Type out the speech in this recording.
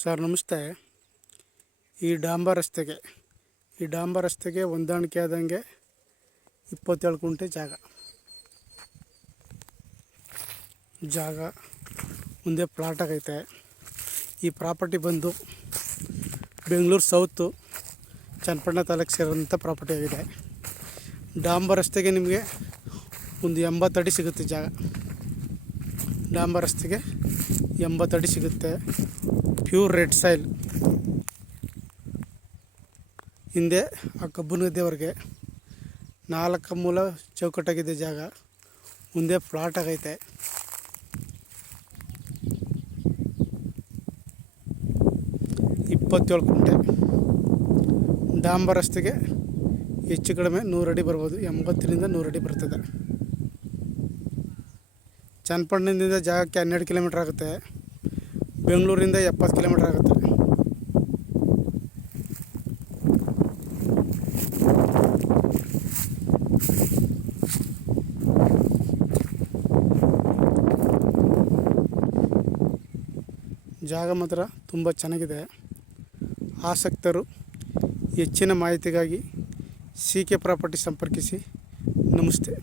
Sir ನಮಸ್ತೆ. ಈ ಡಾಂಬರ್ ರಸ್ತೆಗೆ, ಈ ಡಾಂಬ ರಸ್ತೆಗೆ ಹೊಂದಾಣಿಕೆ ಆದಂಗೆ ಇಪ್ಪತ್ತೇಳು ಕುಂಟೆ ಜಾಗ. ಜಾಗ ಮುಂದೆ ಪ್ಲಾಟ್ ಆಗೈತೆ. ಈ ಪ್ರಾಪರ್ಟಿ ಬಂದು ಬೆಂಗಳೂರು ಸೌತು ಚನ್ನಪಟ್ಟಣ ತಾಲೂಕು ಸೇರಿದಂಥ ಪ್ರಾಪರ್ಟಿ ಆಗಿದೆ. ಡಾಂಬರ್ ರಸ್ತೆಗೆ ನಿಮಗೆ ಒಂದು ಎಂಬತ್ತು ಅಡಿ ಸಿಗುತ್ತೆ ಜಾಗ. ಡಾಂಬರ್ ರಸ್ತೆಗೆ ಎಂಬತ್ತಡಿ ಸಿಗುತ್ತೆ. ಪ್ಯೂರ್ ರೆಡ್ ಸೈಲ್ ಹಿಂದೆ ಆ ಕಬ್ಬು ನದಿಯವರೆಗೆ ನಾಲ್ಕು ಮೂಲ ಚೌಕಟ್ಟಾಗಿದೆ ಜಾಗ. ಮುಂದೆ ಫ್ಲಾಟ್ ಆಗೈತೆ. ಇಪ್ಪತ್ತೇಳು ಕುಂಟೆ. ಡಾಂಬರ್ ರಸ್ತೆಗೆ ಹೆಚ್ಚು ಕಡಿಮೆ ನೂರಡಿ ಬರ್ಬೋದು. ಎಂಬತ್ತರಿಂದ ನೂರಡಿ ಬರ್ತದೆ. ಚನ್ನಪಟ್ಟಣದಿಂದ ಜಾಗಕ್ಕೆ ಹನ್ನೆರಡು ಕಿಲೋಮೀಟ್ರ್ ಆಗುತ್ತೆ. ಬೆಂಗಳೂರಿಂದ ಎಪ್ಪತ್ತು ಕಿಲೋಮೀಟ್ರ್ ಆಗುತ್ತೆ. ಜಾಗ ಮಾತ್ರ ತುಂಬ ಚೆನ್ನಾಗಿದೆ. ಆಸಕ್ತರು ಹೆಚ್ಚಿನ ಮಾಹಿತಿಗಾಗಿ ಸಿ ಕೆ ಪ್ರಾಪರ್ಟಿ ಸಂಪರ್ಕಿಸಿ. ನಮಸ್ತೆ.